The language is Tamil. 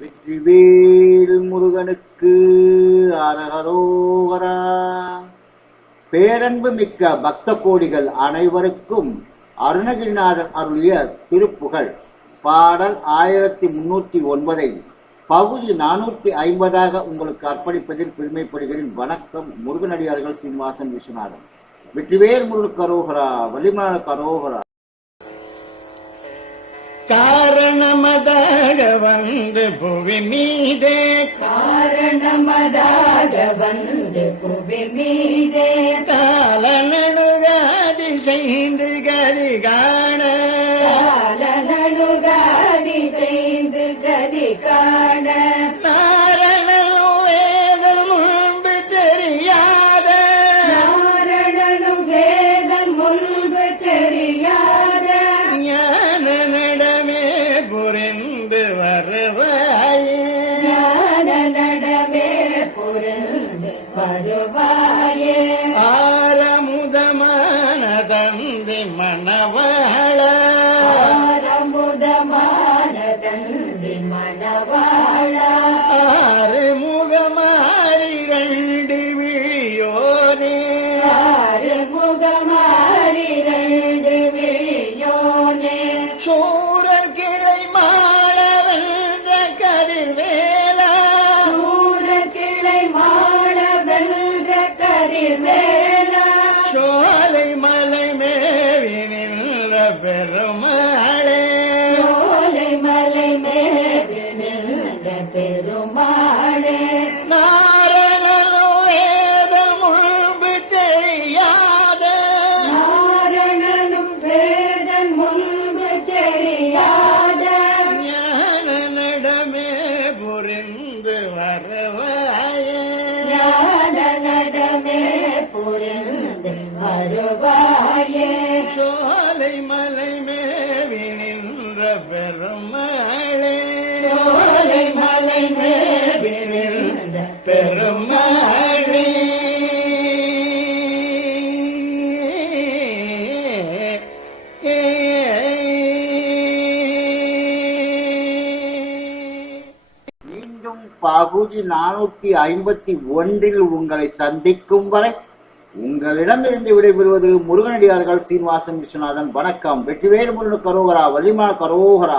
வெற்றிவேல் முருகனுக்கு அரகரோகரா பேரன்பு மிக்க பக்த கோடிகள் அனைவருக்கும் அருணகிரிநாதர் அருளிய திருப்புகழ். பாடல் ஆயிரத்தி முன்னூத்தி ஒன்பதை பகுதி நானூற்றி ஐம்பதாக உங்களுக்கு அர்ப்பணிப்பதில் பெருமைப்படுகிறேன். வணக்கம் முருகனடியார்கள் சீனிவாசன் விஸ்வநாதன். வெற்றிவேல் முருகன் கரோகரா வலிமான கரோகரா வந்து புவி மீதே காரணமதாக வந்து புவி மீதே காலனனுகாதி செய்து கதி காண காலனனுகாதி செய்து கதி காண வருவாயே ஆரமுதமான தந்தி மணவள ஆரமுதமான தந்தி மணவாளா ஆறு முகமாறி ரெண்டு விழியோனே ஆறு முகமாறி மேல. சோலை மலை மேவி நின்ற பெருமை வருவாயே சோலை மலை மேவி நின்ற பெருமாளே. சோலை மலை மேவி நின்ற பெருமாளே. மீண்டும் பகுதி நானூத்தி ஐம்பத்தி ஒன்றில் உங்களை சந்திக்கும் வரை உங்களிடமிருந்து விடைபெறுவது முருகனடியார்கள் சீனிவாசன் விஸ்வநாதன். வணக்கம். வெற்றிவேல் முருகன் கரோகரா வலிமான கரோகரா.